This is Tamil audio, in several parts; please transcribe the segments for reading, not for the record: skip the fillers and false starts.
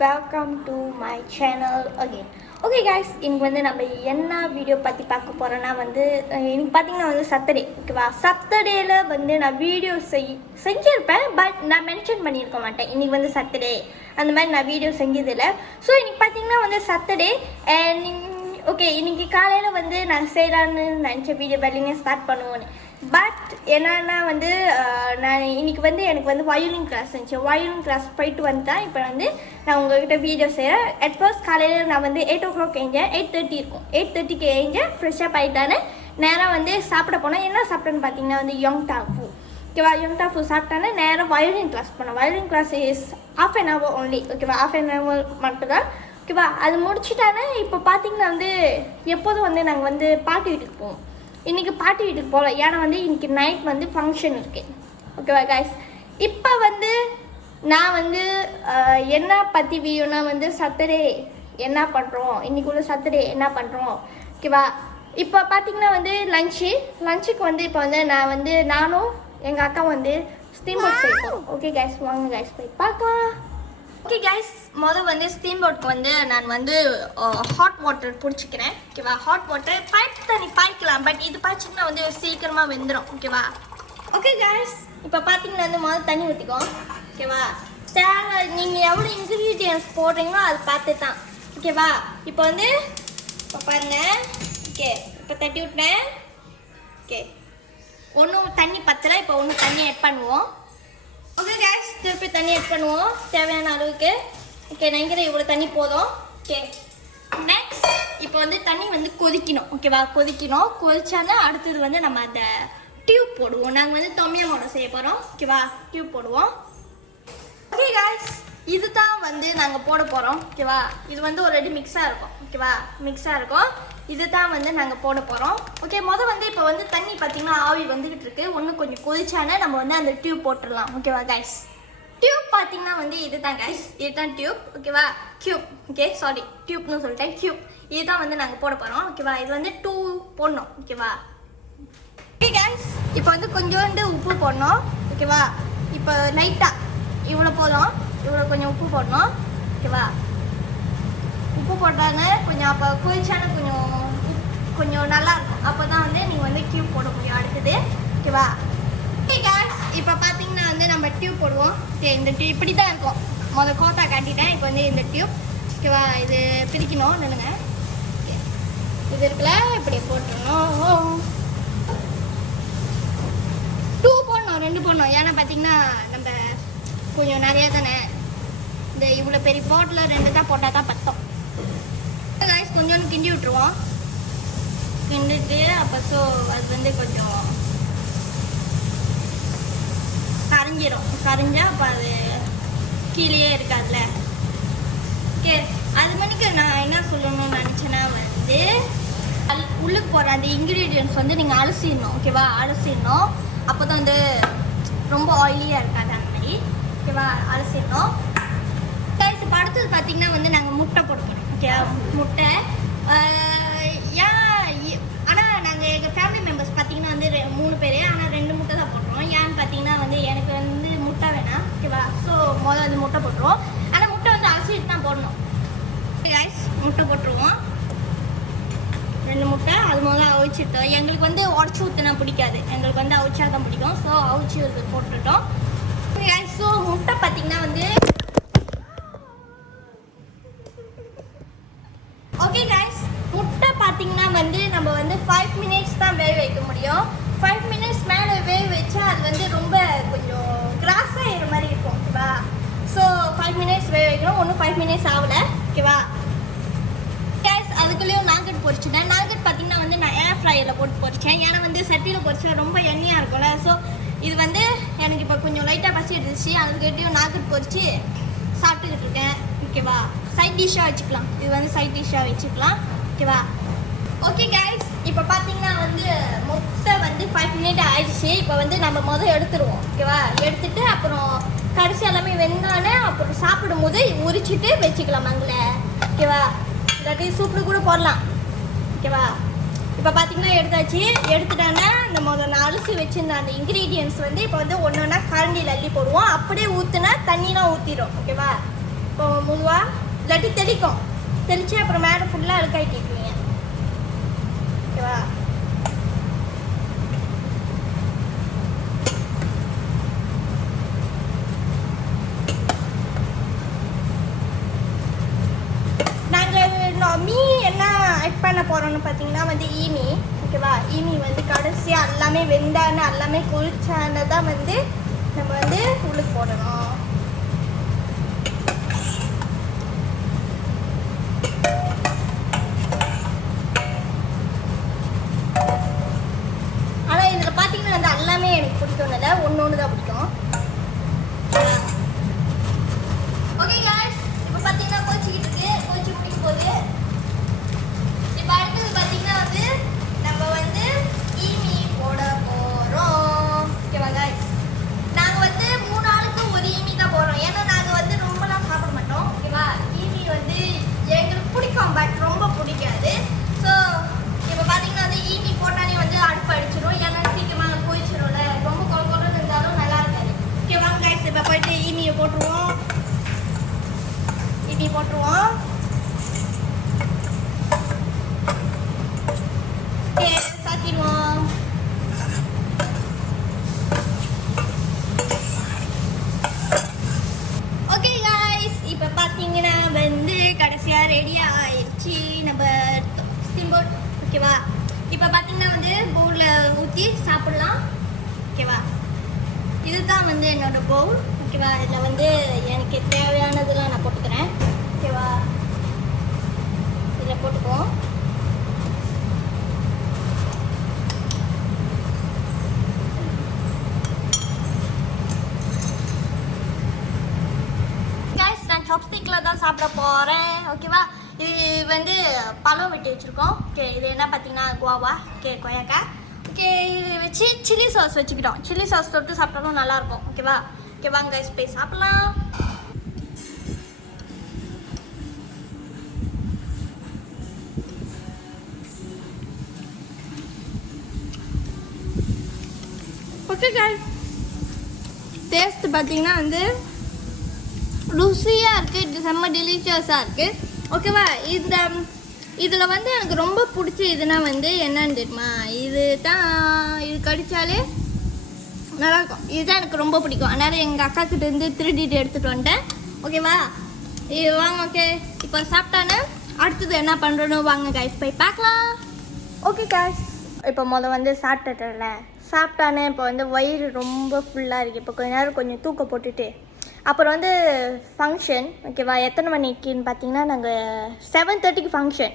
Welcome to my channel again. Okay guys, இன்னைக்கு வந்து நம்ம என்ன வீடியோ பற்றி பார்க்க போகிறோன்னா வந்து இன்னைக்கு பார்த்தீங்கன்னா வந்து சட்டர்டே. ஓகேவா, சட்டர்டேயில் வந்து நான் வீடியோ செஞ்சுருப்பேன், பட் நான் மென்ஷன் பண்ணியிருக்க மாட்டேன். இன்றைக்கி வந்து சட்டர்டே அந்த மாதிரி நான் வீடியோ செஞ்சதில்லை. ஸோ இன்னைக்கு பார்த்தீங்கன்னா வந்து சட்டர்டே அண்ட் ஓகே, இன்றைக்கி காலையில் வந்து நான் செய்யலான்னு நினச்ச வீடியோ வெள்ளிங்க ஸ்டார்ட் பண்ணுவோன்னு. பட் என்னன்னா வந்து நான் இன்றைக்கி வந்து எனக்கு வந்து வயலின் கிளாஸ் இருந்துச்சு. வயலின் கிளாஸ் போயிட்டு வந்துட்டேன். இப்போ வந்து நான் உங்கள்கிட்ட வீடியோ செய்கிறேன். அட் ஃபர்ஸ்ட் காலையில் நான் வந்து 8 o'clock எழுந்தேன். 8:30 இருக்கும். 8:30க்கு எழுந்தேன், ஃப்ரெஷ்ஷப் ஆகிட்டானே நேராக வந்து சாப்பிட போனேன். என்ன சாப்பிட்டேன்னு பார்த்தீங்கன்னா வந்து யோங் டாஃபு. ஓகேவா, யோங் டாஃபு சாப்பிட்டானே நேராக வயலின் கிளாஸ் போனேன். Violin class is ½ an hour only. ஓகேவா, ½ an hour மட்டும்தான். ஓகேவா, அது முடிச்சுட்டானே. இப்போ பார்த்தீங்கன்னா வந்து எப்போதும் வந்து நாங்கள் வந்து பாட்டி வீட்டுக்கு போவோம். இன்றைக்கி பாட்டி வீட்டுக்கு போகல, ஏன்னா வந்து இன்றைக்கி நைட் வந்து ஃபங்க்ஷன் இருக்குது. ஓகேவா கைஸ், இப்போ வந்து நான் வந்து என்ன பற்றி வீடியோனா வந்து சட்டர்டே என்ன பண்ணுறோம், இன்றைக்கி உள்ள சட்டர்டே என்ன பண்ணுறோம். ஓகேவா, இப்போ பார்த்தீங்கன்னா வந்து லஞ்சுக்கு வந்து இப்போ வந்து நானும் எங்கள் அக்கா வந்து ஸ்டீம் போட் செய்வோம். ஓகே கைஸ், வாங்க கைஸ் போய் பார்க்கலாம். ஓகே கைஸ், முதல் வந்து ஸ்டீம் போட்க்கு வந்து நான் வந்து ஹாட் வாட்டர் பிடிச்சிக்கிறேன். ஓகேவா, ஹாட் வாட்டர் பைப் தண்ணி பாய்க்கலாம், பட் இது பாய்ச்சிங்கன்னா வந்து சீக்கிரமாக வெந்துடும். ஓகேவா, ஓகே கைஸ், இப்போ பார்த்தீங்கன்னா வந்து முதல் தண்ணி ஊற்றிக்கோ. ஓகேவா, நீங்கள் எவ்வளோ இன்க்ரீடியன்ஸ் போடுறீங்களோ அது பார்த்து தான். ஓகேவா, இப்போ வந்து இப்போ பாருங்க. ஓகே, இப்போ தட்டி விட்டேன். ஓகே, ஒன்றும் தண்ணி பத்தலை, இப்போ ஒன்று தண்ணி ஆட் பண்ணுவோம். ஓகே கைஸ், திருப்பி தண்ணி ஆட் பண்ணுவோம் தேவையான அளவுக்கு. ஓகே, நினைக்கிறேன் இவ்வளோ தண்ணி போதும். ஓகே, நெக்ஸ்ட் இப்போ வந்து தண்ணி வந்து கொதிக்கணும். ஓகேவா, கொதிச்சாலும் அடுத்தது வந்து நம்ம அந்த டியூப் போடுவோம். நாங்கள் வந்து தொம்யமோட செய்ய போகிறோம். ஓகேவா, டியூப் போடுவோம். ஓகே கைஸ், இது தான் வந்து நாங்கள் போட போகிறோம். ஓகேவா, இது வந்து ஒரு ரெடி மிக்ஸாக இருக்கும். ஓகேவா, மிக்ஸாக இருக்கும். இது தான் வந்து நாங்கள் போட போகிறோம். ஓகே, வந்து இப்போ வந்து தண்ணி பார்த்தீங்கன்னா ஆவி வந்துக்கிட்டு இருக்கு. ஒன்று கொஞ்சம் கொதிச்சானே நம்ம வந்து அந்த டியூப் போட்டுடலாம். ஓகேவா கைஸ், டியூப் பார்த்தீங்கன்னா வந்து இது தான் கைஸ், இதுதான் டியூப். ஓகேவா, கியூப். ஓகே, சாரி, டியூப்னு சொல்லிட்டேன், கியூப். இதுதான் வந்து நாங்கள் போட போகிறோம். ஓகேவா, இது வந்து 2 போடணும். ஓகேவா, ஓகே கைஸ், இப்போ வந்து கொஞ்சோண்டு உப்பு போடணும். ஓகேவா, இப்போ லைட்டாக இவ்வளோ போதும், இவ்வளோ கொஞ்சம் உப்பு போடணும். ஓகேவா, உப்பு போட்டாங்க கொஞ்சம், அப்போ கொதிச்சான கொஞ்சம் நல்லா இருக்கும். அப்போ தான் வந்து நீங்கள் வந்து டியூப் போட முடியும் அடுத்தது. ஓகேவா, ஓகே கைஸ், இப்போ பார்த்தீங்கன்னா வந்து நம்ம டியூப் போடுவோம். ஓகே, இந்த டியூப் இப்படி தான் இருக்கும். முதல் கோத்தா காட்டிட்டேன். இப்போ வந்து இந்த டியூப். ஓகேவா, இது பிரிக்கணும். நில்லுங்க. ஓகே, இது இருக்குல்ல, இப்படி போட்டுடணும். 2 போடணும், 2 போடணும். ஏன்னா பார்த்தீங்கன்னா நம்ம கொஞ்சம் நிறையா தானே, இந்த இவ்வளோ பெரிய பாட்டில் 2 தான் போட்டால் தான் பத்தம். கைஸ், கொஞ்சோண்டு கிண்டி விட்டுருவோம். கிண்டிட்டு அப்போ ஸோ அது வந்து கொஞ்சம் கரைஞ்சா அப்போ அது கீழே இருக்காதுல்ல. ஓகே, அது மணிக்கு நான் என்ன சொல்லணும்னு நினச்சேன்னா வந்து உள்ளுக்கு போகிற அந்த இன்க்ரீடியன்ஸ் வந்து நீங்கள் அலசிடணும். ஓகேவா, அலசிடணும். அப்போ தான் வந்து ரொம்ப ஆயிலியாக இருக்காது அந்த மாதிரி. ஓகேவா, அலசிடணும். இப்போ அடுத்தது பார்த்தீங்கன்னா வந்து நாங்கள் முட்டை போடுறோம். ஓகே, முட்டை ஆனால் நாங்கள் எங்கள் ஃபேமிலி மெம்பர்ஸ் பார்த்தீங்கன்னா வந்து 3 பேர், ஆனால் 2 முட்டை தான் போடுறோம். ஏன்னு பார்த்தீங்கன்னா வந்து எனக்கு வந்து முட்டை வேணாம். ஓகேவா, ஸோ அது முட்டை போட்டுருவோம். ஆனால் முட்டை வந்து அலசிட்டு தான் போடணும். கைஸ், முட்டை போட்டுருவோம். 2 முட்டை அது அவிச்சிட்டோம். எங்களுக்கு வந்து உடச்சி ஊற்றினா பிடிக்காது, எங்களுக்கு வந்து அவிச்சா தான் பிடிக்கும். ஸோ அவிச்சி போட்டுட்டோம். ஸோ முட்டை பார்த்தீங்கன்னா வந்து ஓகே கைஸ், முட்டை பார்த்தீங்கன்னா வந்து நம்ம வந்து 5 minutes தான் வேக வைக்க முடியும். 5 minutes மேலே வேக வச்சா அது வந்து ரொம்ப கொஞ்சம் கிராஸ் ஆகிற மாதிரி இருக்கும். ஓகேவா, ஸோ 5 minutes வேக வைக்கணும். ஒன்றும் 5 minutes ஆகலை. ஓகேவா கைஸ், அதுக்குள்ளேயும் நாகட் பொரிச்சிட்டேன். நாகட் பார்த்தீங்கன்னா வந்து நான் ஏர் ஃப்ரையரில் போட்டு பொரிச்சேன். ஏன்னா வந்து சட்டியில் பொரிச்சா ரொம்ப எண்ணெயாக இருக்கும்ல. ஸோ இது வந்து எனக்கு இப்போ கொஞ்சம் லைட்டாக பசி எடுத்துச்சு. அதுக்கிட்டையும் நாகட் பொரிச்சு சாப்பிட்டுக்கிட்டு இருக்கேன். ஓகேவா, சைட் டிஷ்ஷாக வச்சுக்கலாம். இது வந்து சைட் டிஷ்ஷாக வச்சுக்கலாம். ஓகேவா, ஓகே கைஸ், இப்போ பார்த்தீங்கன்னா வந்து முட்டை வந்து 5 minutes ஆயிடுச்சு. இப்போ வந்து நம்ம எடுத்துருவோம். ஓகேவா, எடுத்துட்டு அப்புறம் கடைசி எல்லாமே வெந்தானே அப்புறம் சாப்பிடும் போது உரிச்சிட்டு வச்சுக்கலாம் அங்கே. ஓகேவா, இல்லாட்டி சூப்பில் கூட போடலாம். ஓகேவா, இப்போ பார்த்தீங்கன்னா எடுத்துட்டாங்கன்னா இந்த நான் அரிசி வச்சுருந்த அந்த இன்க்ரீடியன்ஸ் வந்து இப்போ வந்து ஒன்று ஒன்றா கரண்டியில் அள்ளி போடுவோம். அப்படியே ஊற்றுனா தண்ணிலாம் ஊற்றிடும். ஓகேவா, இப்போ முழுவாக இல்லாட்டி தெளிக்கும், தெளித்து அப்புறம் மேலே ஃபுல்லாக அழுக்காயிட்டிருக்கீங்க. ஓகேவா? மீ என்ன ஆட் பண்ண போகிறோன்னு பார்த்தீங்கன்னா வந்து ஈமி. ஓகேவா? ஈமி வந்து கடைசியாக எல்லாமே வெந்தான எல்லாமே குளிச்சான தான் வந்து நம்ம வந்து உள்ளுக்கு போடணும். ஆனால் இதில் பார்த்தீங்கன்னா அந்த எல்லாமே எனக்கு பிடிக்கும்ல, ஒன்று தான் பிடிக்கும். ஓகே காய்ஸ், இப்போ பார்த்தீங்கன்னா கோச்சிக்கிட்டு இருக்கு, கோச்சி முடிக்க போகுது. இப்போ அடுத்தது பார்த்தீங்கன்னா வந்து நம்ம வந்து ஈமி போட போகிறோம். ஓகேவா காய்ஸ்? நாங்கள் வந்து 3 ஆளுக்கு ஒரு ஈமி தான் போடுறோம். ஏன்னா நாங்கள் வந்து ரொம்பலாம் சாப்பிட மாட்டோம். ஓகேவா? ஈமி வந்து எங்களுக்கு பிடிக்கும், பட் ரொம்ப பிடிக்காது. ஸோ இப்போ பார்த்தீங்கன்னா வந்து ஈமி போட்டாலே வந்து அடுப்பு அடிச்சிடும். ஏன்னா சீக்கிரமாக போயிச்சிடும்ல, ரொம்ப குழந்தை இருந்தாலும் நல்லா இருக்காது. ஓகேவா காய்ஸ்? இப்போ போயிட்டு ஈமியை போட்டுருவோம். ஈமி போட்டுருவோம். சாத்திடுவோம். ஓகே காய்ஸ், இப்போ பார்த்தீங்கன்னா வந்து கடைசியாக ரெடி ஆயிடுச்சு நம்ம ஸ்டீம்போட். ஓகேவா? இப்போ பார்த்தீங்கன்னா வந்து பவுலில் ஊற்றி சாப்பிடலாம். ஓகேவா? இதுதான் வந்து என்னோட பவுல். ஓகேவா? இதில் வந்து எனக்கு தேவையானதெல்லாம் நான் போட்டுக்கிறேன். ஓகேவா? இதில் போட்டுக்குவோம். சாப்ஸ்டிக்கில் தான் சாப்பிட போகிறேன். ஓகேவா? இது வந்து பழம் வெட்டி வச்சுருக்கோம். ஓகே, இது என்ன பார்த்தீங்கன்னா குவாவா. ஓகே, கொய்யாக்கா. ஓகே, இது வச்சு சில்லி சாஸ் வச்சுக்கிட்டோம். சில்லி சாஸ் தொட்டு சாப்பிட்டாலும் நல்லாயிருக்கும். ஓகேவா? ஓகே, வாங்க கைஸ் போய் சாப்பிட்லாம். ஓகே கைஸ், டேஸ்ட் பார்த்தீங்கன்னா வந்து ருசியாக இருக்குது. இது செம்ம டெலிஷியஸாக இருக்குது. ஓகேவா? இதில் வந்து எனக்கு ரொம்ப பிடிச்ச இதுனா வந்து என்னன்னு தெரியுமா? இது கடித்தாலே நல்லாயிருக்கும். இதுதான் எனக்கு ரொம்ப பிடிக்கும். அதனால் எங்கள் அக்கா கிட்ட இருந்து திருடிட்டு எடுத்துகிட்டு வந்துட்டேன். ஓகேவா? இது வாங்க. ஓகே, இப்போ சாப்பிட்டானே அடுத்தது என்ன பண்ணுறோன்னு வாங்க கைஸ் போய் பார்க்கலாம். ஓகே கைஸ், இப்போ வந்து சாப்பிட்டானே இப்போ வந்து வயிறு ரொம்ப ஃபுல்லாக இருக்குது. இப்போ கொஞ்ச நேரம் கொஞ்சம் தூக்க போட்டுட்டு அப்புறம் வந்து ஃபங்க்ஷன். ஓகேவா? எத்தனை மணிக்குன்னு பார்த்தீங்கன்னா நாங்கள் 7:30க்கு ஃபங்க்ஷன்.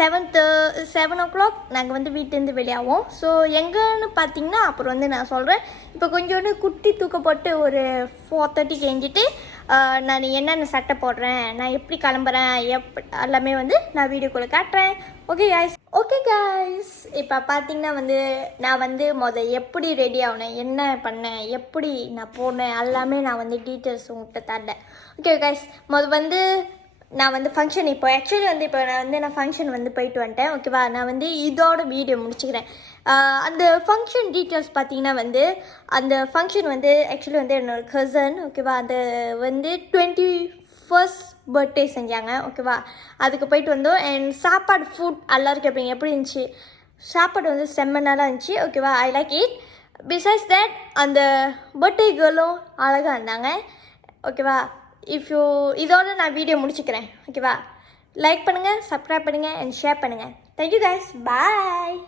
7 o'clock நாங்கள் வந்து வீட்டிலேருந்து வெளியாகும். ஸோ எங்கன்னு பார்த்தீங்கன்னா அப்புறம் வந்து நான் சொல்கிறேன். இப்போ கொஞ்சோண்டு குட்டி தூக்க போட்டு ஒரு 4:30க்கு எழுந்திட்டு நான் என்னென்ன சட்டை போடுறேன், நான் எப்படி கிளம்புறேன், எல்லாமே வந்து நான் வீடியோக்குள்ளே காட்டுறேன். ஓகே காய்ஸ், இப்போ பார்த்தீங்கன்னா வந்து நான் வந்து எப்படி ரெடி ஆகினேன், என்ன பண்ணேன், எப்படி நான் போனேன், எல்லாமே நான் வந்து டீட்டெயில்ஸ் உங்கள்கிட்ட தரேன். ஓகே காய்ஸ், வந்து நான் வந்து ஃபங்க்ஷன் இப்போ ஆக்சுவலி வந்து நான் ஃபங்க்ஷன் வந்து போயிட்டு வந்துட்டேன். ஓகேவா? நான் வந்து இதோட வீடியோ முடிச்சுக்கிறேன். அந்த ஃபங்க்ஷன் டீட்டெயில்ஸ் பார்த்தீங்கன்னா வந்து அந்த ஃபங்க்ஷன் வந்து ஆக்சுவலி வந்து என்னோடய கசன். ஓகேவா? அது வந்து 21st பர்த்டே செஞ்சாங்க. ஓகேவா? அதுக்கு போயிட்டு வந்தோம். அண்ட் சாப்பாடு ஃபுட் எல்லாருக்கும் எப்படி இருந்துச்சு? சாப்பாடு வந்து செம்ம நல்லா இருந்துச்சு. ஓகேவா? I like it. Besides that அந்த பர்த்டே கேர்ளும் அழகாக இருந்தாங்க. ஓகேவா? இதோட நான் வீடியோ முடிச்சுக்கிறேன். ஓகேவா? லைக் பண்ணுங்கள், சப்ஸ்கிரைப் பண்ணுங்கள் அண்ட் ஷேர் பண்ணுங்கள். தேங்க்யூ கைஸ், பாய்.